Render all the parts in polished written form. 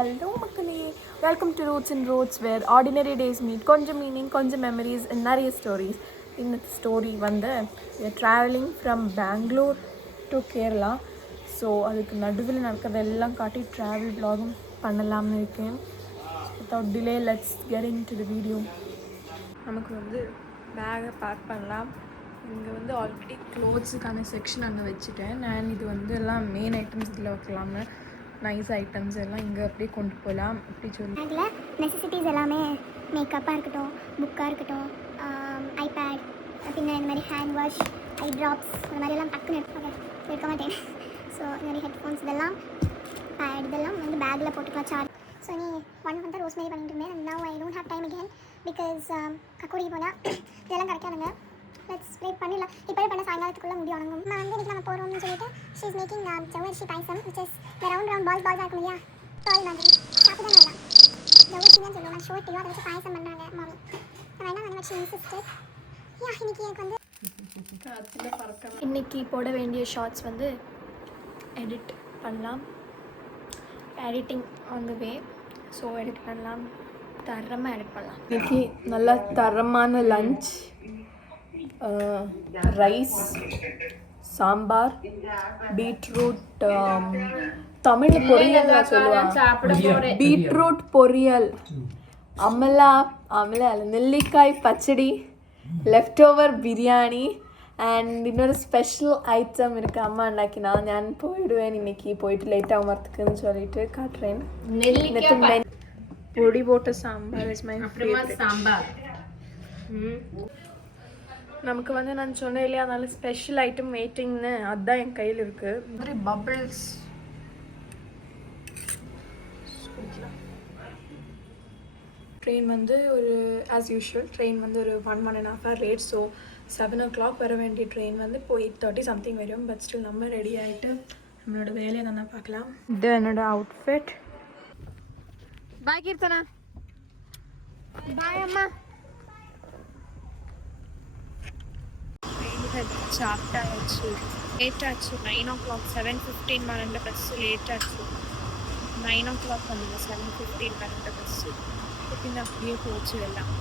Hello மக்களே, welcome to roots and roads where ordinary days meet. கொஞ்சம் meaning, கொஞ்சம் memories, நிறைய ஸ்டோரிஸ். இந்த ஸ்டோரி வந்து travelling from Bangalore to Kerala. So அதுக்கு நடுவில் நடக்கிறதெல்லாம் காட்டி ட்ராவல் வ்ளாகும் பண்ணலாம்னு இருக்கேன். Without delay let's get into the video. நமக்கு வந்து பேகை பேக் பண்ணலாம். இங்கே வந்து ஆல்ரெடி க்ளோத்ஸுக்கான செக்ஷன் அங்கே வச்சுட்டேன். நான் இது வந்து எல்லாம் மெயின் ஐட்டம்ஸ் இதில் வைக்கலாம்னு, நைஸ் ஐட்டம்ஸ் எல்லாம் இங்கே அப்படியே கொண்டு போகலாம் அப்படி சொல்லி. பேக்கில் நெசசிட்டிஸ் எல்லாமே மேக்கப்பாக இருக்கட்டும், புக்காக இருக்கட்டும், ஐபேட், பின்ன இந்த மாதிரி ஹேண்ட் வாஷ், ஐ ட்ராப்ஸ், இந்த மாதிரியெல்லாம் டக்குன்னு எடுக்க மாட்டேன். ஸோ இந்த மாதிரி ஹெட்ஃபோன்ஸ் இதெல்லாம் பேட் இதெல்லாம் வந்து பேக்கில் போட்டுக்கலாம். சார்ஜ். ஸோ நீ 1 month ரோஸ் மாதிரி பண்ணிட்டு இருந்தேன். And now I don't have time again because கக்கூடிக்கு போனால் இதெல்லாம் கிடைக்காதுங்க. லெட்ஸ் வெயிட் பண்ணிடலாம். இப்போவே பண்ண சாயங்காலத்துக்குள்ளே முடியும் உணங்கும். நான் வந்து இன்றைக்கி நம்ம போகிறோம்னு சொல்லிட்டு ஷீ இஸ் மேக்கிங் ஜவ்வரிசி பாயசம், விச் இஸ் இந்த ரவுண்ட் பால்ஸாக இருக்கும் இல்லையா, டால் மாதிரி சாப்பிட்டு தான் ஜவ்வரிசின்னு சொல்லுவோம். நான் ஷோர் தெரியும், அதை வச்சு பாயசம் பண்ணுறாங்க மாமி. நான் வேணா வந்து வச்சு இன்சிஸ்டட். யா இன்னைக்கு எனக்கு வந்து இன்றைக்கி போட வேண்டிய ஷார்ட்ஸ் வந்து எடிட் பண்ணலாம். Editing on the way. So edit பண்ணலாம், தரமாக எடிட் பண்ணலாம். இன்றைக்கி நல்லா தரமான lunch, rice, sambar, beetroot, Tamil பொரியல் சொல்லுவாங்க, பீட்ரூட் பொரியல், அமலா நெல்லிக்காய் பச்சடி, லெஃப்ட் ஓவர் பிரியாணி அண்ட் இன்னொரு ஸ்பெஷல் ஐட்டம் இருக்குது. அம்மா ഉണ്ടാക്കിனா ഞാൻ போயிடுவேன் இன்னைக்கு, போயிட்டு லேட்டாக வரத்துக்குன்னு சொல்லிட்டு காட்டுறேன். பொடி போட்ட sambar is my favourite sambar. நமக்கு வந்து நான் சொன்னேன் இல்லையா, அதனால ஸ்பெஷல் ஐட்டம் வெயிட்டிங்னு, அதுதான் என் கையில் இருக்குது. மாதிரி பபிள்ஸ் ட்ரெயின் வந்து ஒரு ஆஸ் யூஷுவல் ட்ரெயின் வந்து ஒரு 1.5 hour லேட். ஸோ 7 o'clock வர வேண்டிய ட்ரெயின் வந்து இப்போ 8:30 சம்திங் வரும். பட் ஸ்டில் நம்ம ரெடி ஆகிட்டு நம்மளோட வேலையை நல்லா பார்க்கலாம். இது என்னோட அவுட்ஃபிட். பாய் கீர்த்தனா, பாய் அம்மா. சாப்பிட்டாச்சு, லேட் ஆச்சு. 9 o'clock 7:15 வரண்ட பஸ்ஸு லேட் ஆச்சு. 9 o'clock வந்தது, 7:15 வரண்ட பஸ்ஸு. பின்ன அப்படியே போச்சு எல்லாம்.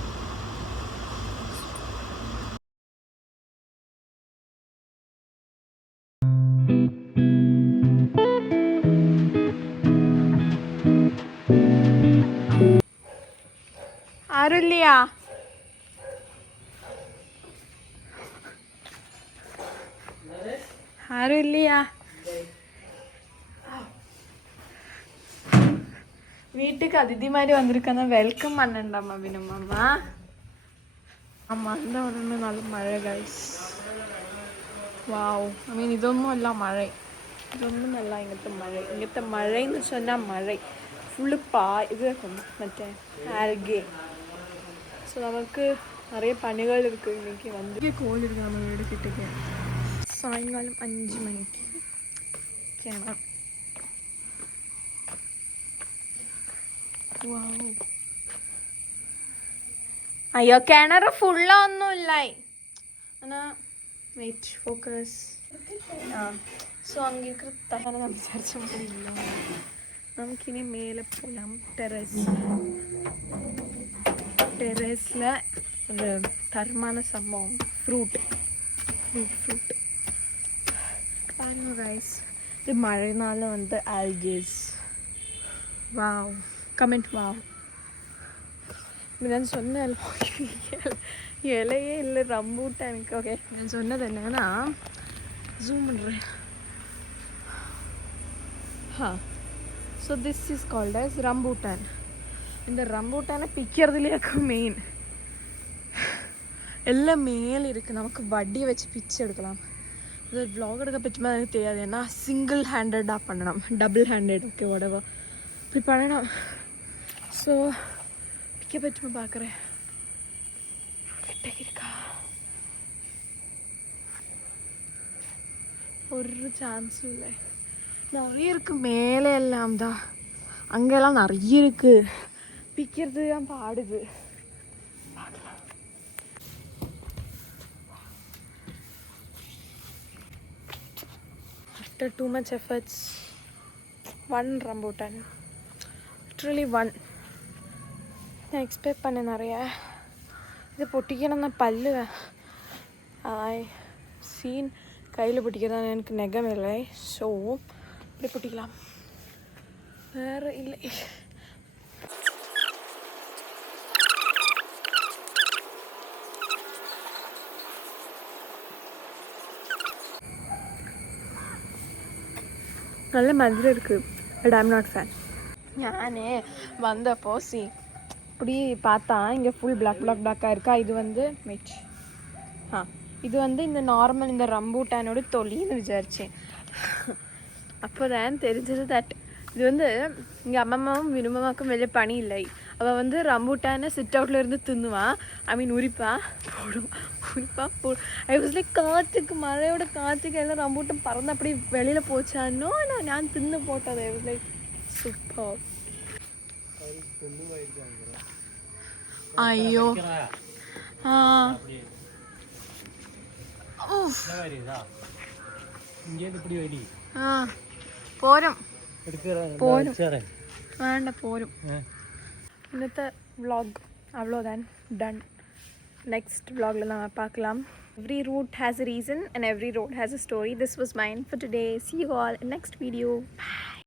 யாரும் இல்லையா? யாரும் இல்லையா? வீட்டுக்கு அதிதி மாதிரி வந்திருக்காங்க, வெல்கம் பண்ணண்டாமா வினமாம்மா. ஆமாம், அந்த உடனே நல்ல மழை கைஸ். வாவ், ஐ மீன் ഇതൊന്നും അല്ല മഴ, ഇതൊന്നുമല്ല ഇങ്ങനത്തെ മഴയെന്ന് சொன்னால் മഴ ஃபுல்லு இது மற்ற ஆல்கே. ஸோ நமக்கு நிறைய பணிகள் இருக்குது இன்றைக்கி. வந்து கோல் இருக்குது நம்ம வீடு கிட்டக்கு. சாயங்காலம் 5 மணிக்கு கிணறு. ஐயோ, கிணறு ஃபுல்லாக ஒன்றும் இல்லை, ஆனால் வெயிட் ஃபோக்கஸ். ஸோ அங்கே இருக்கிற தகவலை நம்ம விசாரிச்ச முடியல. நமக்கினே மேலே போகலாம். டெரஸில் ஒரு தரமான சம்பவம், ஃப்ரூட் பாருங்க ரைஸ். இது மழைனால வந்து ஆல்கேஸ். Wow, comment wow. நான் சொன்னேன் இலையே இல்லை ரம்பூட்டான் எனக்கு. ஓகே, நான் சொன்னது என்னன்னா, ஜூம் பண்ணுறேன். So this is called as rambutan. இந்த ரம்பூட்டானை பிக்கிறதுலே இருக்கும் மெயின். எல்லாம் மேலே இருக்குது, நமக்கு வட்டியை வச்சு பிச்சு எடுக்கலாம். இது வ்ளாக் எடுக்க பற்றி எனக்கு தெரியாது, ஏன்னா சிங்கிள் ஹேண்டடாக பண்ணணும், டபுள் ஹேண்டட். ஓகே, உடவா இப்படி பண்ணணும். ஸோ பிக்க பற்றி பார்க்குறேன். கிட்ட இருக்கா? ஒரு சான்ஸும் இல்லை. நிறைய இருக்குது மேலே எல்லாம் தான், அங்கெல்லாம் நிறைய இருக்குது. பிக்கிறது தான் பாடுது. After too much efforts, one rambutan. Literally one. நான் எக்ஸ்பெக்ட் பண்ணேன் நிறைய. இது பொட்டிக்கணும்னா பல்லு ஐ சீன் கையில் பொட்டிக்கதான் எனக்கு நெகம் இல்லை. ஸோ இப்படி பொட்டிக்கலாம், வேறு இல்லை. நல்ல மதுரை இருக்குது, பட் ஐம் நாட் ஃபேன். ஞானே வந்தப்போ இப்படி பார்த்தா இங்கே ஃபுல் பிளாக்காக இருக்கா. இது வந்து மிச் இது வந்து இந்த நார்மல் இந்த ரம்பூட்டானோட தொலின்னு விசாரித்தேன். அப்போ தான் தெரிஞ்சது தட் இது வந்து இங்கே அம்மம்மாவும் விரும்பமாக்கும் வெளியே பணி இல்லை. அவள் வந்து ரம்பூட்டானை சிட் அவுட்டில் இருந்து தின்னுவான். ஐ மீன் உரிப்பா போடும். ஐ வாஸ் லைக் காற்றுக்கு மழையோட காற்றுக்கு எல்லாம் ரம்பூட்டம் பறந்து அப்படி வெளியில் போச்சானோ நான் தின்னு போட்டது. I was like super. ஐயோ പോരും വേണ്ട പോരും. ഇന്നത്തെ വ്ളോഗ് അவ்வளோதான், டன். நெக்ஸ்ட் vlogல நம்ம பார்க்கலாம். Every route has a reason and every road has a story. This was mine for today. See you all in next video. Bye.